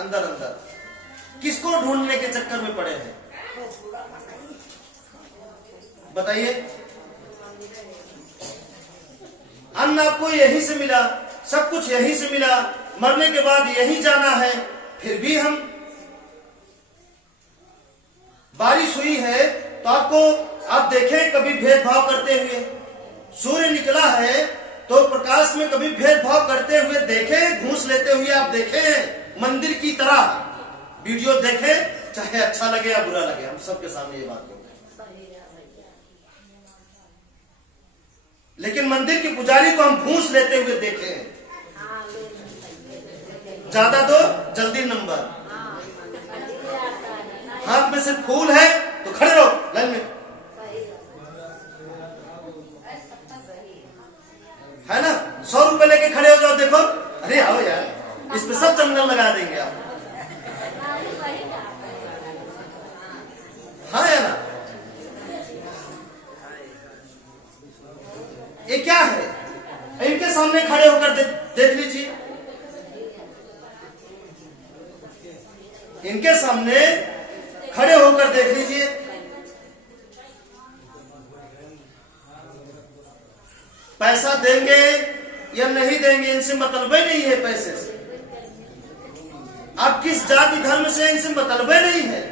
अंदर अंदर। किसको ढूंढने के चक्कर में पड़े हैं बताइए। अन्न आपको यहीं से मिला, सब कुछ यहीं से मिला, मरने के बाद यहीं जाना है, फिर भी हम। बारिश हुई है तो आपको आप देखें कभी भेदभाव करते हुए, सूर्य निकला है तो प्रकाश में कभी भेदभाव करते हुए देखें, घूस लेते हुए आप देखें मंदिर की तरह। वीडियो देखें, चाहे अच्छा लगे या बुरा लगे, हम सबके सामने ये बात बोलते हैं। लेकिन मंदिर के पुजारी को हम घूस लेते हुए देखे हैं। ज्यादा दो जल्दी नंबर, हाथ में सिर्फ फूल है तो खड़े रहो लाइन में, है ना। 100 रुपए लेके खड़े हो जाओ, देखो अरे आओ यार, इस पे सब चंदन लगा देंगे आप, हाँ है ना। ये क्या है, इनके सामने खड़े होकर देख लीजिए, इनके सामने खड़े होकर देख लीजिए। पैसा देंगे या नहीं देंगे इनसे मतलब ही नहीं है, पैसे से आप किस जाति धर्म से इनसे मतलब ही नहीं है।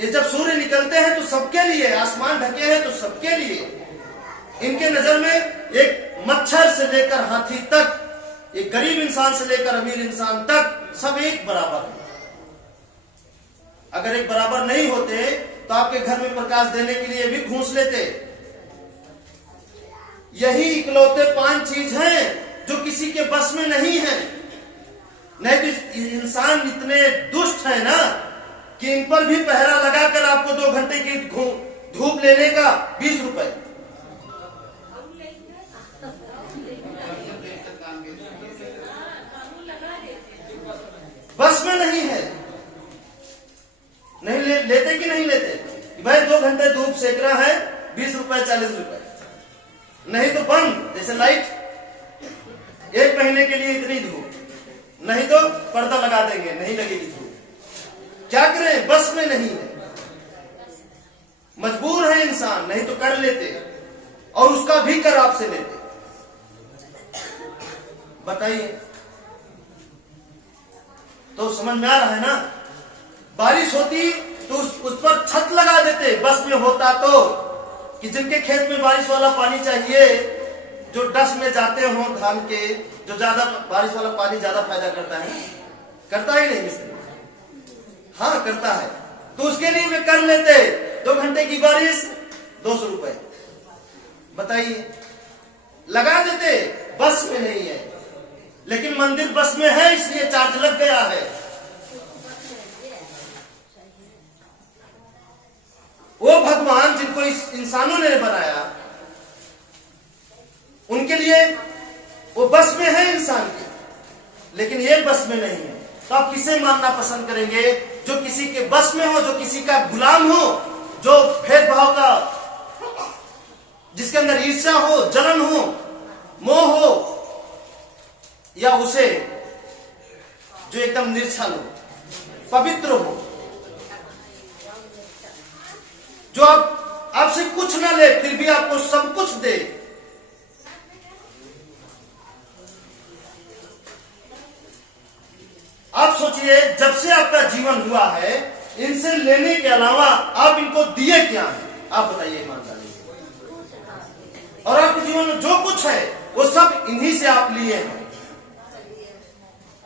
ये जब सूर्य निकलते हैं तो सबके लिए, आसमान ढके हैं तो सबके लिए। इनके नजर में एक मच्छर से लेकर हाथी तक, एक गरीब इंसान से लेकर अमीर इंसान तक सब एक बराबर है। अगर एक बराबर नहीं होते तो आपके घर में प्रकाश देने के लिए भी घूस लेते। यही इकलौते 5 चीज हैं जो किसी के बस में नहीं है। नहीं तो इंसान इतने दुष्ट है ना कि इन पर भी पहरा लगाकर आपको 2 घंटे की धूप लेने का 20 रुपए। बस में नहीं है, नहीं लेते कि नहीं लेते भाई। 2 घंटे धूप सेक रहा है, 20 रुपए 40 रुपए, नहीं तो बंद। जैसे लाइट, 1 महीने के लिए इतनी धूप, नहीं तो पर्दा लगा देंगे, नहीं लगेगी धूप। क्या करें, बस में नहीं है, मजबूर है इंसान, नहीं तो कर लेते और उसका भी कर आपसे लेते। बताइए, तो समझ में आ रहा है ना। बारिश होती तो उस पर छत लगा देते, बस में होता तो, कि जिनके खेत में बारिश वाला पानी चाहिए, जो डस में जाते हो धान के, जो ज्यादा बारिश वाला पानी ज्यादा फायदा करता है, करता ही नहीं इसलिए, हाँ करता है, तो उसके लिए वे कर लेते। 2 घंटे की बारिश 200 रुपए, बताइए लगा देते। बस में नहीं है, लेकिन मंदिर बस में है इसलिए चार्ज लग गया है। वो भगवान जिनको इस इंसानों ने बनाया, उनके लिए वो बस में है इंसान के, लेकिन ये बस में नहीं है। तो आप किसे मानना पसंद करेंगे? जो किसी के बस में हो, जो किसी का गुलाम हो, जो भेदभाव का, जिसके अंदर ईर्ष्या हो, जलन हो, मोह हो, या उसे जो एकदम निर्छल हो, पवित्र हो, जो आपसे कुछ ना ले फिर भी आपको सब कुछ दे। आप सोचिए, जब से आपका जीवन हुआ है, इनसे लेने के अलावा आप इनको दिए क्या है? आप बताइए ईमानदारी से। और आपके जीवन में जो कुछ है वो सब इन्हीं से आप लिए हैं।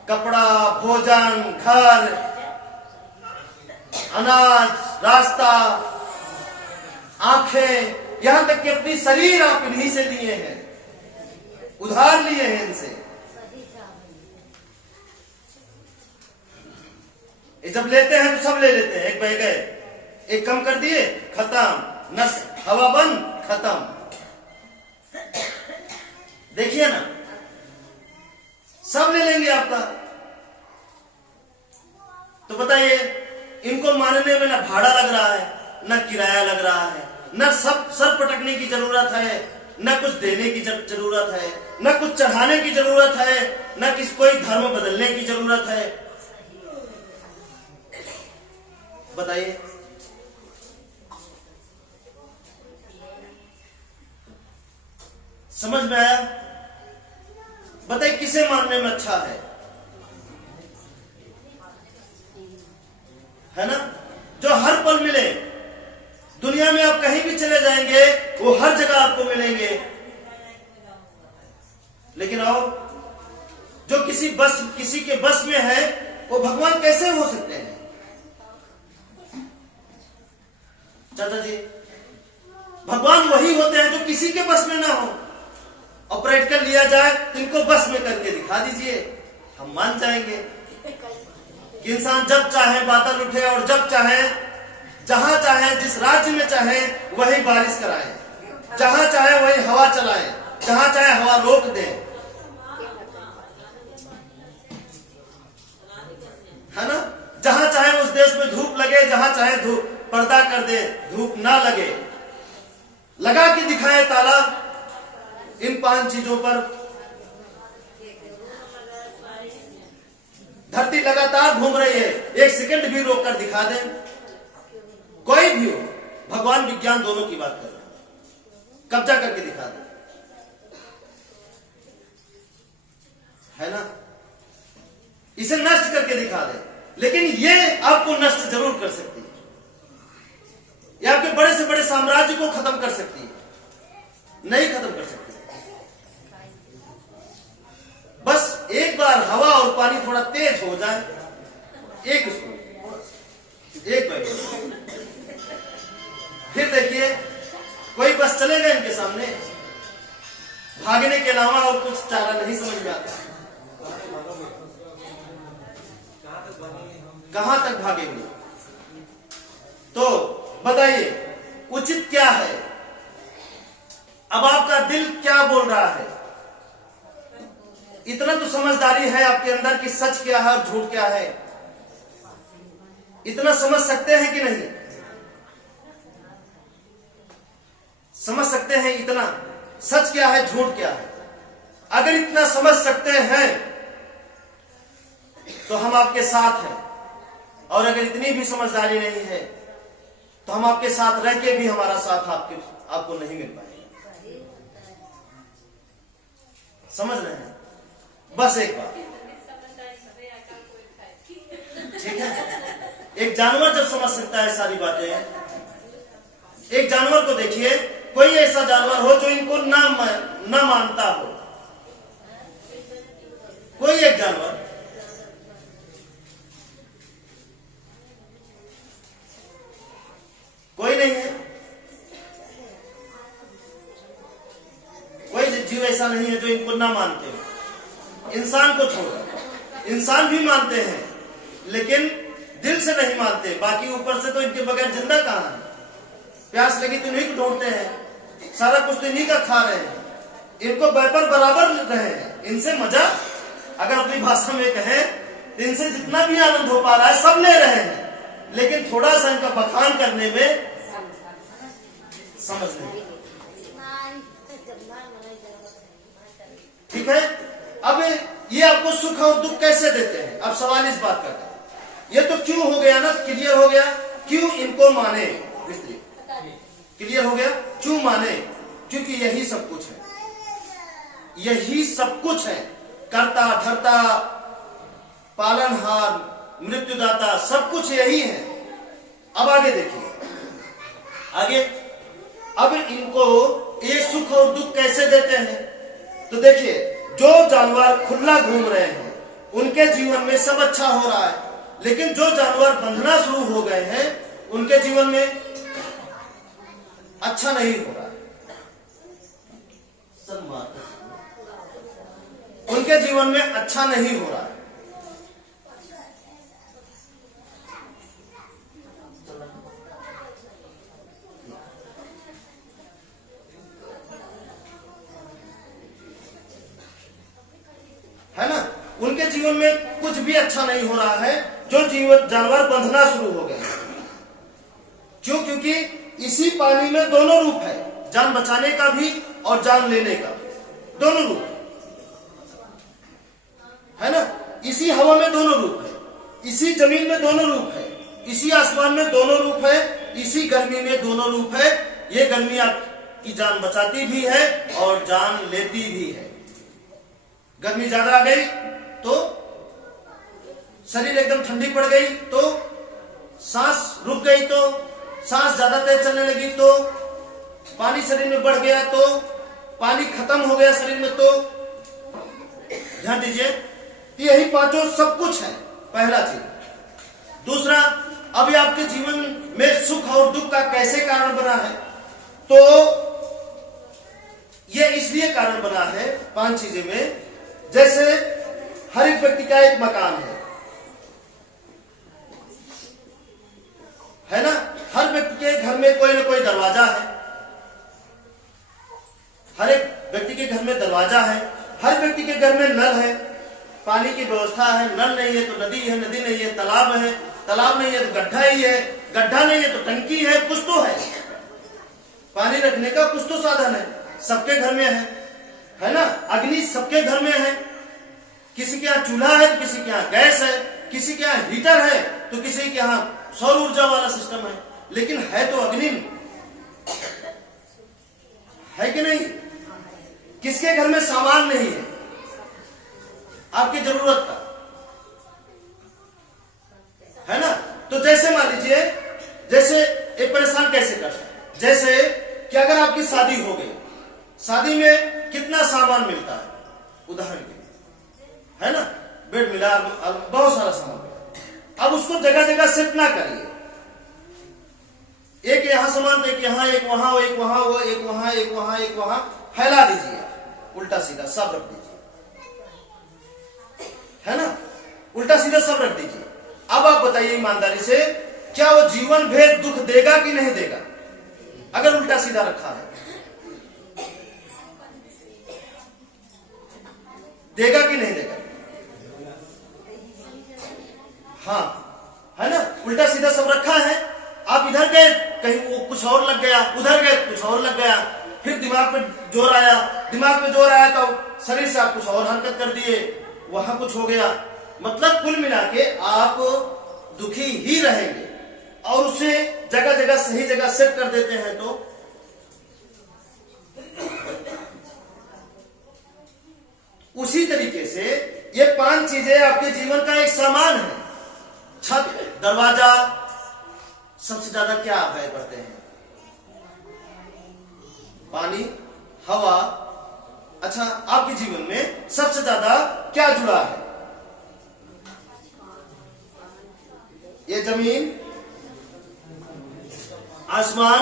कपड़ा, भोजन, घर, अनाज, रास्ता, आंखें, यहां तक कि अपनी शरीर आप इन्हीं से लिए हैं, उधार लिए हैं इनसे। जब लेते हैं तो सब ले लेते हैं, एक बह गए, एक कम कर दिए, खत्म, नस हवा बंद, खत्म। देखिए ना, सब ले लेंगे आपका। तो बताइए, इनको मानने में ना भाड़ा लग रहा है, ना किराया लग रहा है, ना सब सर पटकने की जरूरत है, न कुछ देने की जरूरत है, न कुछ चढ़ाने की जरूरत है, न किसी कोई धर्म बदलने की जरूरत है। बताइए, समझ में आया? बताइए किसे मानने में अच्छा है ना? जो हर पल मिले, दुनिया में आप कहीं भी चले जाएंगे वो हर जगह आपको मिलेंगे। लेकिन और जो किसी के बस में है वो भगवान कैसे हो सकते हैं? चाचा जी, भगवान वही होते हैं जो किसी के बस में ना हो। और प्रैक्टिकल लिया जाए तो इनको बस में करके दिखा दीजिए, हम मान जाएंगे कि इंसान जब चाहे बादल उठे और जब चाहे, जहां चाहे, जिस राज्य में चाहे वही बारिश कराए, जहां चाहे वही हवा चलाए, जहां चाहे हवा रोक दे, है ना? जहां चाहे उस देश में धूप लगे, जहां चाहे धूप पर्दा कर दे, धूप ना लगे, लगा के दिखाए ताला। इन 5 चीजों पर धरती लगातार घूम रही है, 1 सेकंड भी रोक कर दिखा दे, कोई भी हो, भगवान विज्ञान दोनों की बात कर रहे हैं, कब्जा करके दिखा दे, है ना? इसे नष्ट करके दिखा दे। लेकिन ये आपको नष्ट जरूर कर सकती है, ये आपके बड़े से बड़े साम्राज्य को खत्म कर सकती है, नहीं खत्म कर सकती। बस एक बार हवा और पानी थोड़ा तेज हो जाए, एक बार फिर देखिए कोई बस चलेगा इनके सामने, भागने के अलावा और कुछ चारा नहीं समझ में आता। कहां तक भागेंगे? तो बताइए उचित क्या है? अब आपका दिल क्या बोल रहा है? इतना तो समझदारी है आपके अंदर कि सच क्या है और झूठ क्या है, इतना समझ सकते हैं कि नहीं? समझ सकते हैं इतना, सच क्या है झूठ क्या है? अगर इतना समझ सकते हैं तो हम आपके साथ हैं, और अगर इतनी भी समझदारी नहीं है तो हम आपके साथ रह के भी हमारा साथ आपको नहीं मिल पाएगा। समझ रहे हैं? बस एक बात, ठीक है? एक जानवर जब समझ सकता है सारी बातें, एक जानवर को देखिए, कोई ऐसा जानवर हो जो इनको ना मानता हो, कोई एक जानवर, कोई नहीं है, कोई जीव ऐसा नहीं है जो इनको ना मानते हो। इंसान को छोड़, इंसान भी मानते हैं लेकिन दिल से नहीं मानते, बाकी ऊपर से तो इनके बगैर जिंदा कहां है? प्यास लगी तो इन्हीं को ढूंढते हैं, सारा कुछ तो इन्हीं का खा रहे हैं, इनको बैपर बराबर रहे हैं, इनसे मजा अगर अपनी भाषा में कहें, इनसे जितना भी आनंद हो पा रहा है सब ले रहे हैं, लेकिन थोड़ा सा इनका बखान करने में समझ नहीं। ठीक है? अब ये आपको सुख और दुख कैसे देते हैं? अब सवाल इस बात का है, ये तो क्यों हो गया ना, क्लियर हो गया, क्यों इनको माने, मिस्त्री क्लियर हो गया, क्यों माने? क्योंकि यही सब कुछ है, यही सब कुछ है, कर्ता धर्ता पालनहार मृत्युदाता, सब कुछ यही है। अब आगे देखिए, आगे अब इनको ये सुख और दुख कैसे देते हैं? तो देखिए, जो जानवर खुला घूम रहे हैं उनके जीवन में सब अच्छा हो रहा है, लेकिन जो जानवर बंधना शुरू हो गए हैं उनके जीवन में अच्छा नहीं हो रहा है, उनके जीवन में अच्छा नहीं हो रहा है। है ना? उनके जीवन में कुछ भी अच्छा नहीं हो रहा है, जो जानवर बंधना शुरू हो गए। क्यों? क्योंकि इसी पानी में दोनों रूप है, जान बचाने का भी और जान लेने का, दोनों रूप है ना। इसी हवा में दोनों रूप है, इसी जमीन में दोनों रूप है, इसी आसमान में दोनों रूप है, इसी गर्मी में दोनों रूप है। ये गर्मी आपकी जान बचाती भी है और जान लेती भी है। गर्मी ज्यादा आ गई तो शरीर एकदम ठंडी पड़ गई, तो सांस रुक गई, तो सांस ज्यादा तेज चलने लगी, तो पानी शरीर में बढ़ गया, तो पानी खत्म हो गया शरीर में, तो ध्यान दीजिए यही पांचों सब कुछ है, पहला चीज। दूसरा, अभी आपके जीवन में सुख और दुख का कैसे कारण बना है, तो ये इसलिए कारण बना है पांच चीजें में। जैसे हर एक व्यक्ति का एक मकान है ना। हर व्यक्ति के घर में कोई ना कोई दरवाजा है, हर एक व्यक्ति के घर में दरवाजा है, हर व्यक्ति के घर में नल है, पानी की व्यवस्था है। नल नहीं है तो नदी है, नदी नहीं है तालाब है, तालाब नहीं है तो गड्ढा ही है, गड्ढा नहीं है तो टंकी है, कुछ तो है। पानी रखने का कुछ तो साधन है, सबके घर में है ना। अग्नि सबके घर में है, किसी के यहाँ चूल्हा है तो किसी के यहाँ गैस है, किसी के यहाँ हीटर है तो किसी के यहाँ सौर ऊर्जा वाला सिस्टम है, लेकिन है तो अग्नि, है कि नहीं। किसके घर में सामान नहीं है आपकी जरूरत का, है ना। तो जैसे मान लीजिए, जैसे एक परेशान कैसे कर सकते, जैसे कि अगर आपकी शादी हो गई, शादी में कितना सामान मिलता है, उदाहरण के लिए, है ना, बेड मिला, बहुत सारा सामान मिला। अब उसको जगह जगह शिफ्ट ना करिए, एक यहां सामान तो एक यहां, एक वहां, एक वहां, वो एक वहां, एक वहां, एक वहां फैला दीजिए, उल्टा सीधा सब रख दीजिए, है ना, उल्टा सीधा सब रख दीजिए। अब आप बताइए ईमानदारी से, क्या वो जीवन भेद दुख देगा कि नहीं देगा अगर उल्टा सीधा रखा है? देगा कि नहीं देगा? हाँ, है ना, उल्टा सीधा सब रखा है। आप इधर गए कहीं वो कुछ और लग गया, उधर गए कुछ और लग गया, फिर दिमाग पे जोर आया, दिमाग पे जोर आया तो शरीर से आप कुछ और हरकत कर दिए, वहां कुछ हो गया। मतलब कुल मिला के आप दुखी ही रहेंगे, और उसे जगह जगह सही जगह सेट कर देते हैं तो उसी तरीके से ये पांच चीजें आपके जीवन का एक सामान है। छत, दरवाजा, सबसे ज्यादा क्या आप व्यय करते हैं? पानी, हवा। अच्छा, आपके जीवन में सबसे ज्यादा क्या जुड़ा है? ये जमीन, आसमान,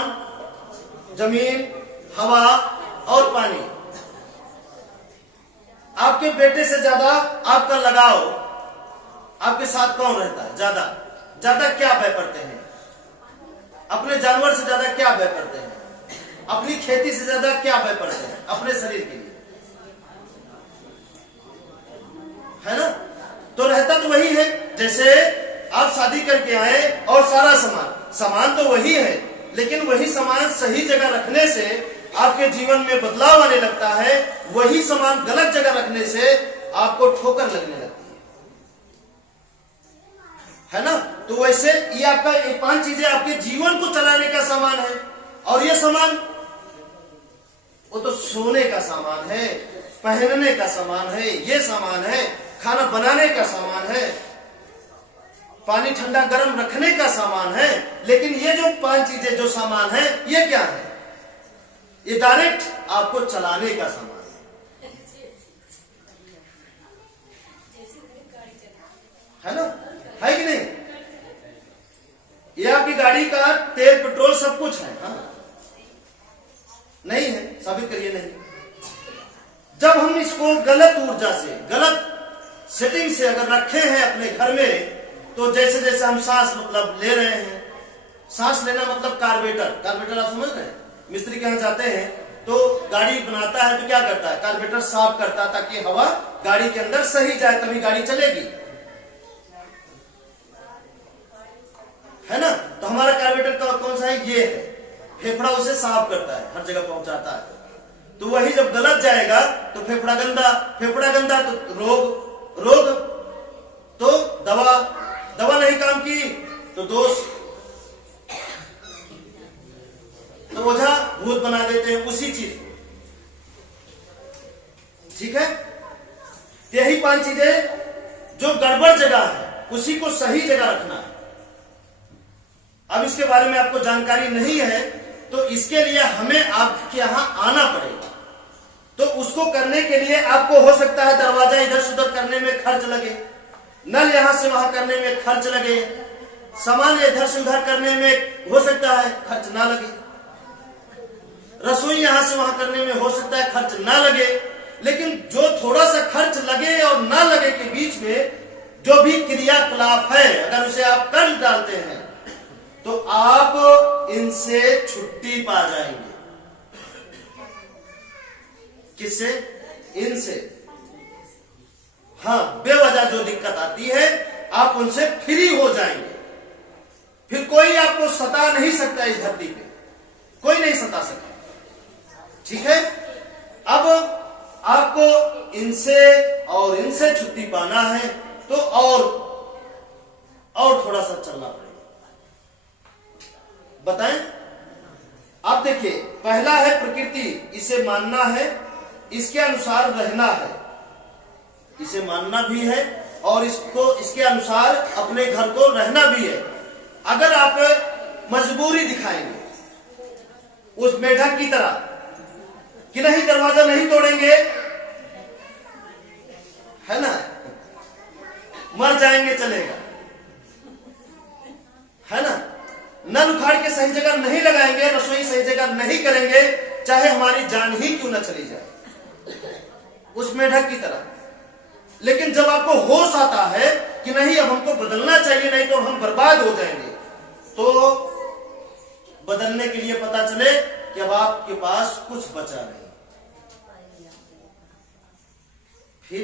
जमीन, हवा और पानी। आपके बेटे से ज्यादा आपका लगाव आपके साथ कौन रहता है? ज्यादा ज्यादा क्या व्यय करते हैं? अपने जानवर से ज्यादा क्या व्यय करते हैं? अपनी खेती से ज्यादा क्या व्यय करते हैं? अपने शरीर के लिए, है ना। तो रहता तो वही है। जैसे आप शादी करके आए और सारा सामान तो वही है, लेकिन वही सामान सही जगह रखने से आपके जीवन में बदलाव आने लगता है, वही सामान गलत जगह रखने से आपको ठोकर लगने लगती है ना। तो वैसे ये आपका ये पांच चीजें आपके जीवन को चलाने का सामान है। और ये सामान वो तो सोने का सामान है, पहनने का सामान है, ये सामान है, खाना बनाने का सामान है, पानी ठंडा गर्म रखने का सामान है। लेकिन ये जो पांच चीजें जो सामान है, ये क्या है? ये डायरेक्ट आपको चलाने का सामान है ना, है कि नहीं? ये आपकी गाड़ी का तेल, पेट्रोल सब कुछ है। हाँ? नहीं है, साबित करिए नहीं। जब हम इसको गलत ऊर्जा से, गलत सेटिंग से अगर रखे हैं अपने घर में, तो जैसे जैसे हम सांस मतलब ले रहे हैं, सांस लेना मतलब कार्बोरेटर आप समझ रहे हैं। मिस्त्री के यहाँ जाते हैं तो गाड़ी बनाता है तो क्या करता है? कार्बोरेटर साफ करता है ताकि हवा गाड़ी के अंदर सही जाए, तभी गाड़ी चलेगी, है ना। तो हमारा कार्बोरेटर का कौन सा है? ये है। फेफड़ा उसे साफ करता है, हर जगह पहुंचाता है। तो वही जब गलत जाएगा तो फेफड़ा गंदा तो रोग, तो दवा नहीं काम की तो दोष, तो ओझा भूत बना देते हैं उसी चीज को। ठीक है, यही 5 चीजें जो गड़बड़ जगह है उसी को सही जगह रखना है। अब इसके बारे में आपको जानकारी नहीं है तो इसके लिए हमें आपके यहां आना पड़ेगा। तो उसको करने के लिए आपको हो सकता है दरवाजा इधर से उधर करने में खर्च लगे, नल यहां से वहां करने में खर्च लगे, सामान इधर से उधर करने में हो सकता है खर्च ना लगे, रसोई यहां से वहां करने में हो सकता है खर्च ना लगे। लेकिन जो थोड़ा सा खर्च लगे और ना लगे के बीच में जो भी क्रियाकलाप है, अगर उसे आप कर डालते हैं तो आप इनसे छुट्टी पा जाएंगे। किससे? इनसे। हाँ, बेवजह जो दिक्कत आती है आप उनसे फ्री हो जाएंगे। फिर कोई आपको सता नहीं सकता, इस धरती पे कोई नहीं सता सकता। ठीक है, अब आपको इनसे और इनसे छुट्टी पाना है तो और थोड़ा सा चलना पड़ेगा। बताएं, आप देखिए, पहला है प्रकृति, इसे मानना है, इसके अनुसार रहना है, इसे मानना भी है और इसके अनुसार अपने घर को रहना भी है। अगर आप मजबूरी दिखाएंगे उस मेढक की तरह कि नहीं दरवाजा नहीं तोड़ेंगे, है ना, मर जाएंगे चलेगा, है ना, नल उखाड़ के सही जगह नहीं लगाएंगे, रसोई सही जगह नहीं करेंगे, चाहे हमारी जान ही क्यों ना चली जाए, उस मेढक की तरह। लेकिन जब आपको होश आता है कि नहीं अब हमको बदलना चाहिए, नहीं तो हम बर्बाद हो जाएंगे, तो बदलने के लिए पता चले कि अब आपके पास कुछ बचा नहीं, फिर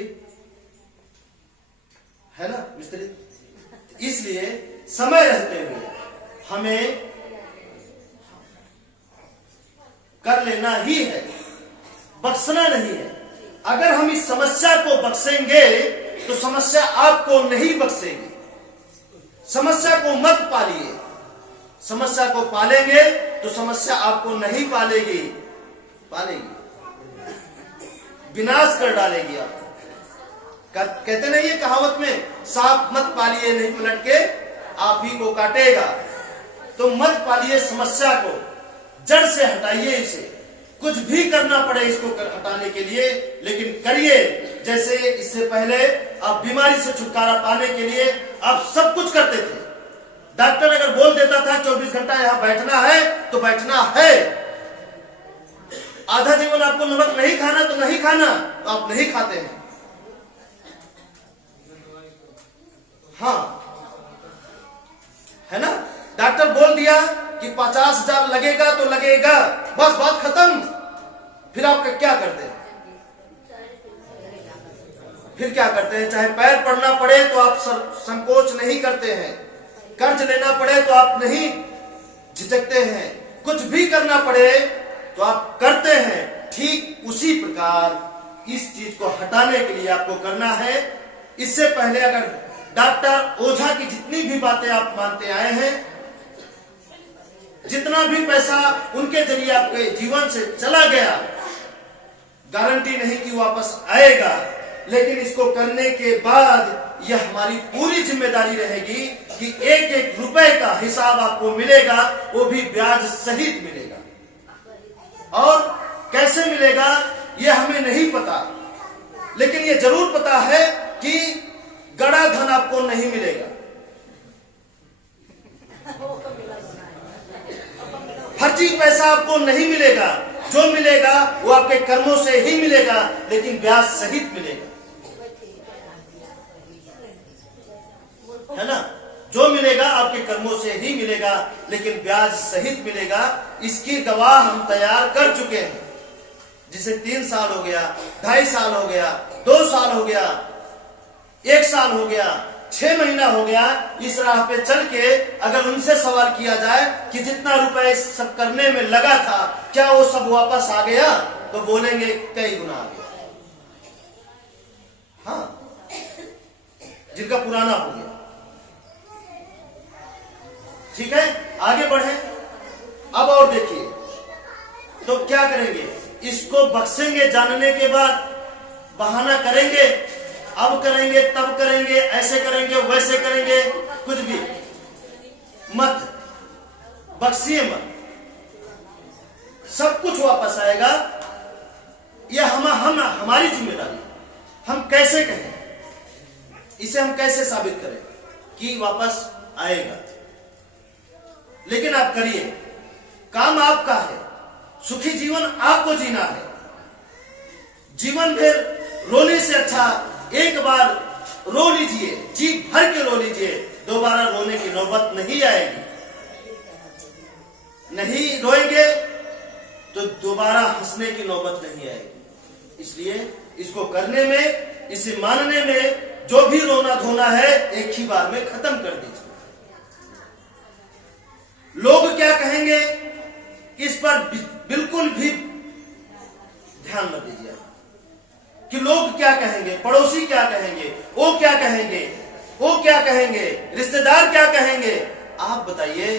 है ना मिस्त्री। इसलिए समय रहते हुए हमें कर लेना ही है, बख्शना नहीं है। अगर हम इस समस्या को बख्शेंगे तो समस्या आपको नहीं बख्शेगी। समस्या को मत पालिए, समस्या को पालेंगे तो समस्या आपको नहीं पालेगी, विनाश कर डालेगी आपको। कहते नहीं ये कहावत में, सांप मत पालिए नहीं पलट के आप ही को काटेगा। तो मत पालिए समस्या को, जड़ से हटाइए इसे। कुछ भी करना पड़े इसको हटाने के लिए, लेकिन करिए। जैसे इससे पहले आप बीमारी से छुटकारा पाने के लिए आप सब कुछ करते थे। डॉक्टर अगर बोल देता था 24 घंटा यहां बैठना है तो बैठना है। आधा जीवन आपको नमक नहीं खाना तो नहीं खाना, तो आप नहीं खाते हैं। हाँ, है ना, डॉक्टर बोल दिया कि 50,000 लगेगा तो लगेगा, बस बात खत्म। फिर आप क्या करते हैं? फिर क्या करते हैं? चाहे पैर पड़ना पड़े तो आप संकोच नहीं करते हैं, कर्ज लेना पड़े तो आप नहीं झिझकते हैं, कुछ भी करना पड़े तो आप करते हैं। ठीक उसी प्रकार इस चीज को हटाने के लिए आपको करना है। इससे पहले अगर डॉक्टर ओझा की जितनी भी बातें आप मानते आए हैं, जितना भी पैसा उनके जरिए आपके जीवन से चला गया, गारंटी नहीं कि वापस आएगा। लेकिन इसको करने के बाद यह हमारी पूरी जिम्मेदारी रहेगी कि एक एक रुपए का हिसाब आपको मिलेगा, वो भी ब्याज सहित मिलेगा। और कैसे मिलेगा यह हमें नहीं पता, लेकिन यह जरूर पता है कि गड़ा धन आपको नहीं मिलेगा, फर्जी पैसा आपको नहीं मिलेगा। जो मिलेगा वो आपके कर्मों से ही मिलेगा, लेकिन ब्याज सहित मिलेगा, है ना। जो मिलेगा आपके कर्मों से ही मिलेगा, लेकिन ब्याज सहित मिलेगा। इसकी गवाह हम तैयार कर चुके हैं। जिसे 3 साल हो गया, 2.5 साल हो गया, 2 साल हो गया, 1 साल हो गया, 6 महीना हो गया, इस राह पे चल के अगर उनसे सवाल किया जाए कि जितना रुपए सब करने में लगा था क्या वो सब वापस आ गया? तो बोलेंगे कई गुना आ गया। हाँ, जिनका पुराना हो गया। ठीक है, आगे बढ़े। अब और देखिए, तो क्या करेंगे, इसको बख्शेंगे जानने के बाद, बहाना करेंगे, अब करेंगे तब करेंगे, ऐसे करेंगे वैसे करेंगे, कुछ भी मत बख्शिए मत, सब कुछ वापस आएगा। यह हमारी जिम्मेदारी। हम कैसे कहें, इसे हम कैसे साबित करें कि वापस आएगा। लेकिन आप करिए, काम आपका है, सुखी जीवन आपको जीना है। जीवन भर रोने से अच्छा एक बार रो लीजिए, जी भर के रो लीजिए, दोबारा रोने की नौबत नहीं आएगी। नहीं रोएंगे तो दोबारा हंसने की नौबत नहीं आएगी। इसलिए इसको करने में, इसे मानने में जो भी रोना धोना है एक ही बार में खत्म कर दीजिए। लोग क्या कहेंगे इस पर बिल्कुल भी ध्यान मत दीजिए कि लोग क्या कहेंगे, पड़ोसी क्या कहेंगे, वो क्या कहेंगे, वो क्या कहेंगे, रिश्तेदार क्या कहेंगे। आप बताइए,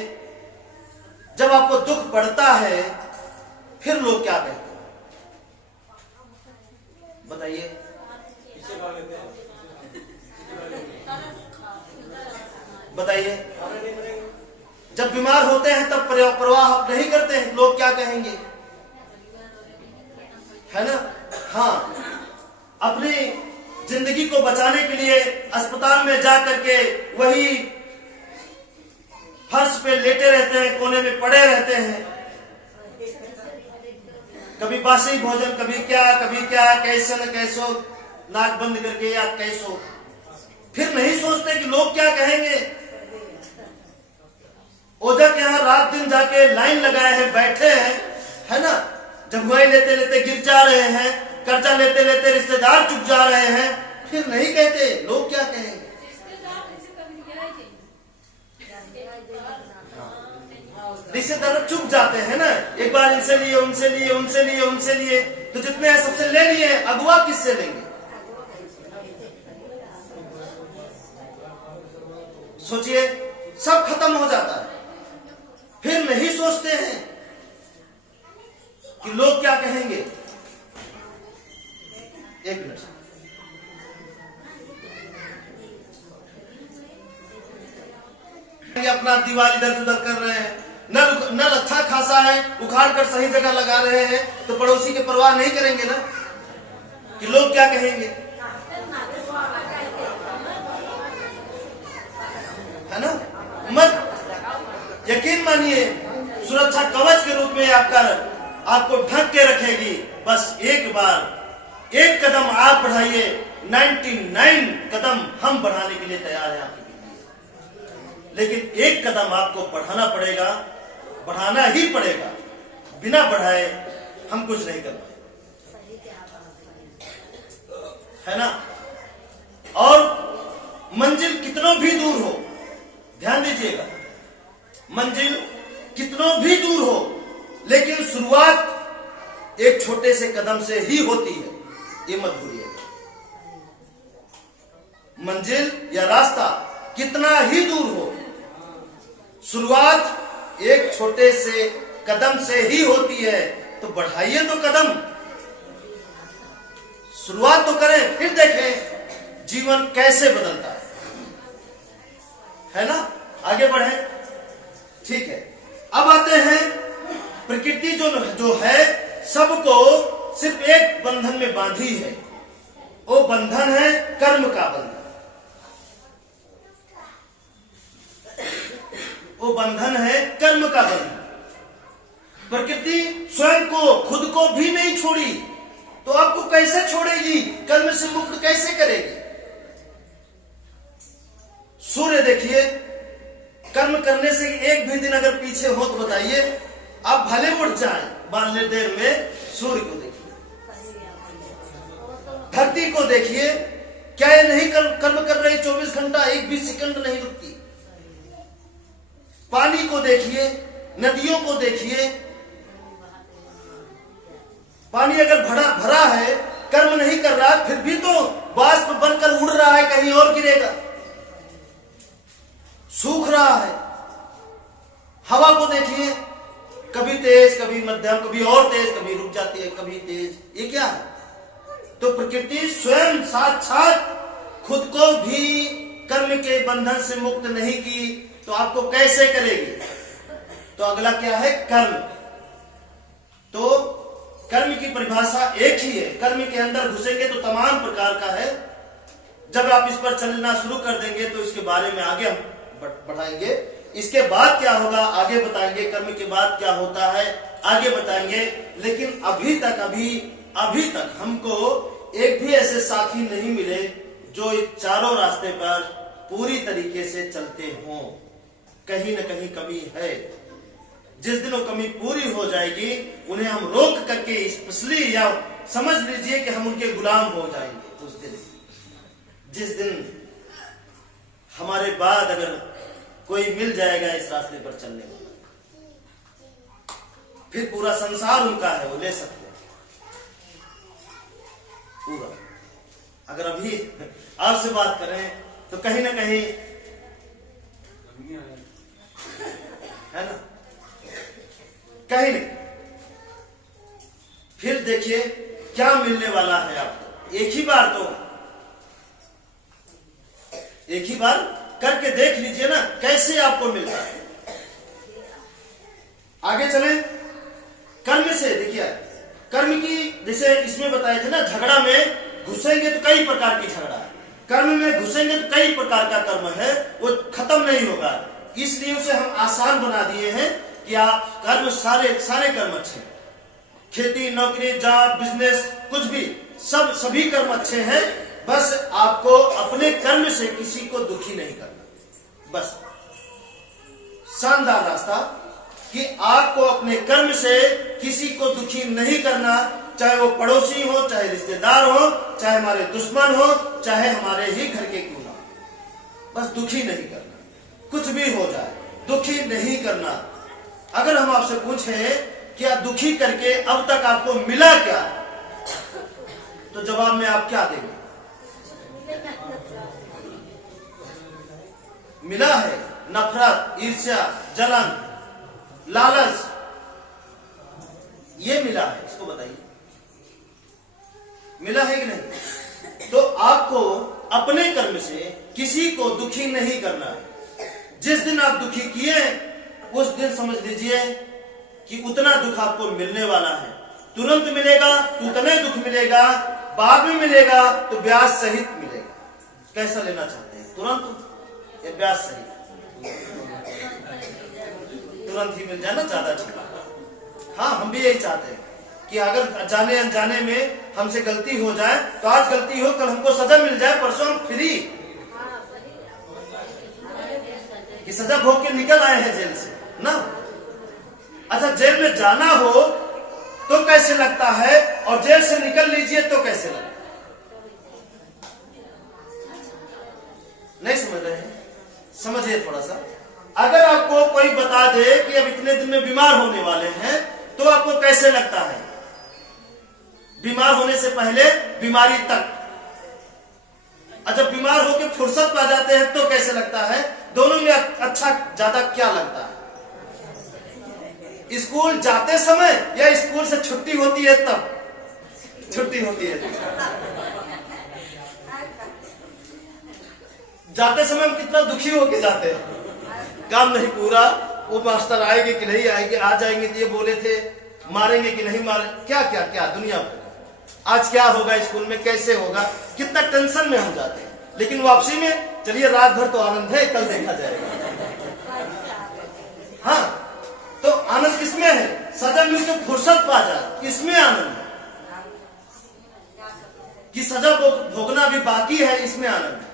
जब आपको दुख पड़ता है फिर लोग क्या कहते हैं, बताइए। बताइए, जब बीमार होते हैं तब परवाह आप नहीं करते हैं, लोग क्या कहेंगे, है ना। हाँ, अपनी जिंदगी को बचाने के लिए अस्पताल में जा करके वही फर्श पे लेटे रहते हैं, कोने में पड़े रहते हैं, कभी बासी भोजन, कभी क्या, कैसे न कैसो, नाक बंद करके या कैसो। फिर नहीं सोचते कि लोग क्या कहेंगे। ओझा के यहां रात दिन जाके लाइन लगाए हैं, बैठे हैं, है ना, जगुआई लेते लेते गिर जा रहे हैं, कर्जा लेते लेते रिश्तेदार चुक जा रहे हैं, फिर नहीं कहते लोग क्या कहेंगे। रिश्तेदार चुक जाते हैं ना, एक बार इनसे लिए, उनसे लिए, उनसे लिए, उनसे लिए, तो जितने हैं सबसे ले लिए, अगुआ किससे लेंगे। सोचिए, सब खत्म हो जाता है। फिर नहीं सोचते हैं कि लोग क्या कहेंगे। एक मिनट, अपना दीवार इधर उधर कर रहे हैं, नल अच्छा खासा है, उखाड़ कर सही जगह लगा रहे हैं, तो पड़ोसी की परवाह नहीं करेंगे ना कि लोग क्या कहेंगे, है ना। मत यकीन मानिए, सुरक्षा कवच के रूप में आपको ढक के रखेगी। बस एक बार एक कदम आप बढ़ाइए, 99 कदम हम बढ़ाने के लिए तैयार हैं आपके लिए। लेकिन एक कदम आपको बढ़ाना पड़ेगा, बढ़ाना ही पड़ेगा। बिना बढ़ाए हम कुछ नहीं कर पाएंगे, है ना। और मंजिल कितनों भी दूर हो, ध्यान दीजिएगा, मंजिल कितनों भी दूर हो, लेकिन शुरुआत एक छोटे से कदम से ही होती है, ये मत भूलिएगा। मंजिल या रास्ता कितना ही दूर हो, शुरुआत एक छोटे से कदम से ही होती है। तो बढ़ाइए तो कदम, शुरुआत तो करें, फिर देखें जीवन कैसे बदलता है ना। आगे बढ़े, ठीक है। अब आते हैं, प्रकृति जो है सबको सिर्फ एक बंधन में बांधी है, वो बंधन है कर्म का बंधन। वो बंधन है कर्म का बंधन। प्रकृति स्वयं को, खुद को भी नहीं छोड़ी, तो आपको कैसे छोड़ेगी, कर्म से मुक्त कैसे करेगी। सूर्य देखिए, कर्म करने से एक भी दिन अगर पीछे हो तो बताइए, आप भले उठ जाएं, बांधने देर में सूर्य को देखिए। धरती को देखिए, क्या ये नहीं कर्म कर रही, 24 घंटा एक भी सेकंड नहीं रुकती। पानी को देखिए, नदियों को देखिए, पानी अगर भरा है, कर्म नहीं कर रहा, फिर भी तो वाष्प बनकर उड़ रहा है, कहीं और गिरेगा, सूख रहा है। हवा को देखिए, कभी तेज, कभी मध्यम, कभी और तेज, कभी रुक जाती है, कभी तेज। ये क्या है? तो प्रकृति स्वयं साक्षात खुद को भी कर्म के बंधन से मुक्त नहीं की, तो आपको कैसे करेगी? तो अगला क्या है? कर्म। तो कर्म की परिभाषा एक ही है। कर्म के अंदर घुसेंगे तो तमाम प्रकार का है। जब आप इस पर चलना शुरू कर देंगे तो इसके बारे में आगे हम बढ़ाएंगे। इसके बाद क्या होगा आगे बताएंगे, कर्म के बाद क्या होता है आगे बताएंगे। लेकिन अभी तक हमको एक भी ऐसे साथी नहीं मिले जो इस चारों रास्ते पर पूरी तरीके से चलते हों। कहीं न कहीं कमी है। जिस दिन वो कमी पूरी हो जाएगी, उन्हें हम रोक करके इसलिए या समझ लीजिए कि हम उनके गुलाम हो जाएंगे। उस दिन, जिस दिन हमारे बाद अगर कोई मिल जाएगा इस रास्ते पर चलने वाला, फिर पूरा संसार उनका है, वो ले सकते हैं पूरा। अगर अभी आपसे बात करें तो कहीं ना कहीं है ना, कहीं नहीं। फिर देखिए क्या मिलने वाला है आपको। एक ही बार करके देख लीजिए ना कैसे आपको मिलता है। आगे चले कर्म से। देखिए कर्म की, जैसे इसमें बताए थे ना, झगड़ा में घुसेंगे तो कई प्रकार की झगड़ा है, कर्म में घुसेंगे तो कई प्रकार का कर्म है, वो खत्म नहीं होगा। इसलिए उसे हम आसान बना दिए हैं कि आप कर्म सारे कर्म अच्छे हैं। खेती, नौकरी, जॉब, बिजनेस, कुछ भी, सभी कर्म अच्छे हैं। बस आपको अपने कर्म से किसी को दुखी नहीं करना। बस शानदार रास्ता कि आपको अपने कर्म से किसी को दुखी नहीं करना, चाहे वो पड़ोसी हो, चाहे रिश्तेदार हो, चाहे हमारे दुश्मन हो, चाहे हमारे ही घर के क्यों ना, बस दुखी नहीं करना। कुछ भी हो जाए दुखी नहीं करना। अगर हम आपसे पूछें कि दुखी करके अब तक आपको मिला क्या, तो जवाब में आप क्या देंगे? मिला है नफरत, ईर्ष्या, जलन, लालच, ये मिला है। इसको बताइए, मिला है कि नहीं? तो आपको अपने कर्म से किसी को दुखी नहीं करना है। जिस दिन आप दुखी किए उस दिन समझ लीजिए कि उतना दुख आपको मिलने वाला है। तुरंत मिलेगा तो उतने दुख मिलेगा, बाद में मिलेगा तो ब्याज सहित मिलेगा। कैसा लेना चाहते हैं, तुरंत या ब्याज सहित? तुरंत ही मिल जाए ना, ज्यादा अच्छा। हाँ, हम भी यही चाहते हैं कि अगर जाने अनजाने में हमसे गलती हो जाए तो आज गलती हो, कल हमको सजा मिल जाए, परसों हम फ्री की सजा भोग के निकल आए हैं जेल से ना। अच्छा, जेल में जाना हो तो कैसे लगता है और जेल से निकल लीजिए तो कैसे लगता है? नहीं समझ रहे हैं? समझिए थोड़ा सा। अगर आपको कोई बता दे कि अब इतने दिन में बीमार होने वाले हैं तो आपको कैसे लगता है? बीमार होने से पहले, बीमारी तक। जब बीमार होकर फुर्सत पा जाते हैं तो कैसे लगता है? दोनों में अच्छा ज्यादा क्या लगता है? स्कूल जाते समय या स्कूल से छुट्टी होती है तब? छुट्टी होती है जाते समय हम कितना दुखी होके जाते हैं, काम नहीं पूरा, वो मास्टर आएंगे कि नहीं आएंगे, आ जाएंगे तो ये बोले थे, मारेंगे कि नहीं मारेंगे, क्या क्या क्या दुनिया भर। आज क्या होगा स्कूल में, कैसे होगा, कितना टेंशन में हम जाते हैं। लेकिन वापसी में चलिए रात भर तो आनंद है, कल देखा जाएगा। हाँ, तो आनंद किसमें है? सजा मिलकर फुर्सत पा जाए, इसमें आनंद है। कि सजा भोगना भी बाकी है, इसमें आनंद है।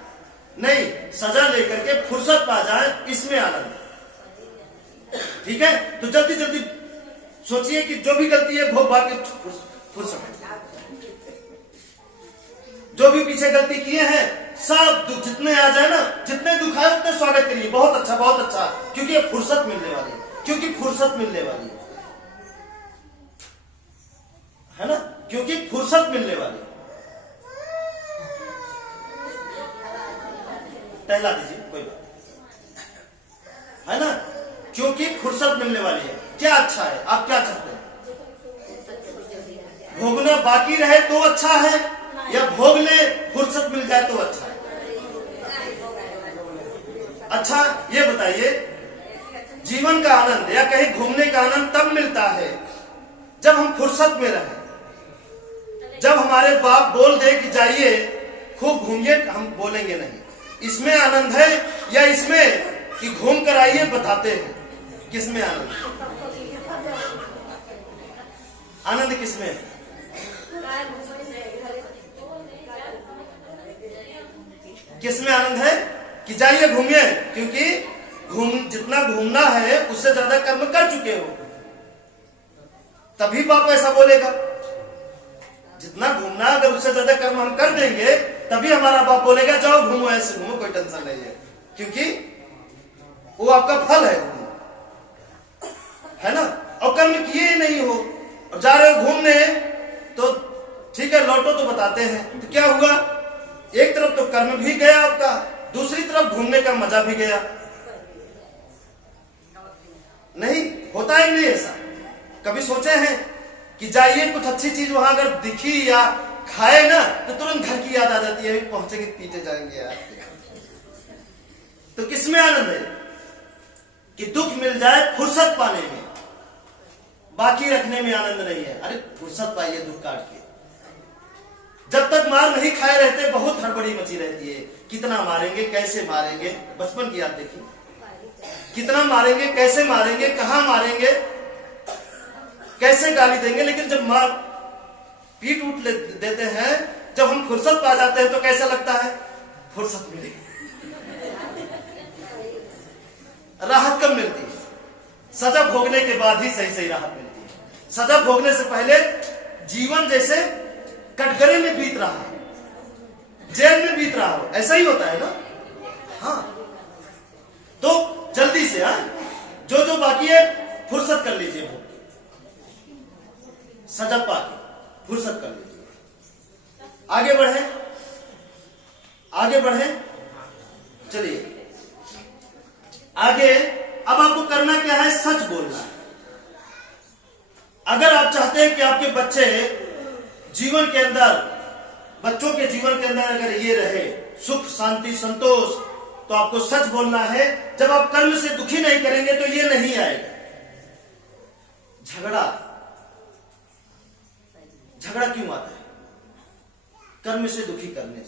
नहीं, सजा लेकर के फुर्सत पा जाए, इसमें आनंद है। ठीक है, तो जल्दी जल्दी सोचिए कि जो भी गलती है भोग भाग के फुर्सत है। जो भी पीछे गलती किए हैं सब दुख जितने आ जाए ना, जितने दुख आए उतने स्वागत करिए। बहुत अच्छा, बहुत अच्छा, क्योंकि ये फुर्सत मिलने वाली है, क्योंकि फुर्सत मिलने वाली है। है ना, क्योंकि फुर्सत मिलने वाली है। टहला दीजिए, कोई बात है ना, क्योंकि फुर्सत मिलने वाली है। क्या अच्छा है, आप क्या चाहते हैं? भोगना बाकी रहे तो अच्छा है, या भोग ले फुर्सत मिल जाए तो अच्छा है? अच्छा ये बताइए, जीवन का आनंद या कहीं घूमने का आनंद तब मिलता है जब हम फुर्सत में रहें। जब हमारे बाप बोल दे कि जाइए खूब घूमिए, हम बोलेंगे नहीं। इसमें आनंद है या इसमें कि घूम कर आइए बताते हैं? किसमें आनंद? आनंद किसमें है? किसमें आनंद है कि जाइए घूमिए, क्योंकि जितना घूमना है उससे ज्यादा कर्म कर चुके हो, तभी बाप ऐसा बोलेगा। जितना घूमना, अगर उससे ज्यादा कर्म हम कर देंगे तभी हमारा बाप बोलेगा जाओ घूमो, ऐसे घूमो, कोई टेंशन नहीं है, क्योंकि वो आपका फल है ना। और कर्म किए ही नहीं हो और जा रहे हो घूमने, तो ठीक है लौटो तो बताते हैं, तो क्या हुआ? एक तरफ तो कर्म भी गया आपका, दूसरी तरफ घूमने का मजा भी गया। नहीं होता ही नहीं ऐसा। कभी सोचे हैं कि जाइए कुछ अच्छी चीज वहां अगर दिखी या खाए ना तो तुरंत घर की याद आ जाती है, पहुंचेंगे पीछे जाएंगे यार। तो किसमें आनंद है? कि दुख मिल जाए फुर्सत पाने में, बाकी रखने में आनंद नहीं है। अरे फुर्सत पाइए दुख काट के। जब तक मार नहीं खाए रहते बहुत हड़बड़ी मची रहती है, कितना मारेंगे, कैसे मारेंगे। बचपन की याद देखिए, कितना मारेंगे, कैसे मारेंगे, कहां मारेंगे, कैसे गाली देंगे। लेकिन जब मार पीट उठ देते हैं, जब हम फुर्सत पा जाते हैं तो कैसा लगता है? फुर्सत मिली। राहत कब मिलती है? सजा भोगने के बाद ही सही सही राहत मिलती है। सजा भोगने से पहले जीवन जैसे कटघरे में बीत रहा है, जेल में बीत रहा हो, ऐसा ही होता है ना। हाँ तो जल्दी से जो जो बाकी है फुर्सत कर लीजिए, सजा पाके फुर्सत कर लीजिए। आगे बढ़े, आगे बढ़े, चलिए आगे। अब आपको करना क्या है? सच बोलना है। अगर आप चाहते हैं कि आपके बच्चे जीवन के अंदर, बच्चों के जीवन के अंदर अगर ये रहे सुख, शांति, संतोष, तो आपको सच बोलना है। जब आप कर्म से दुखी नहीं करेंगे तो ये नहीं आएगा। झगड़ा क्यों आता है? कर्म से दुखी करने से।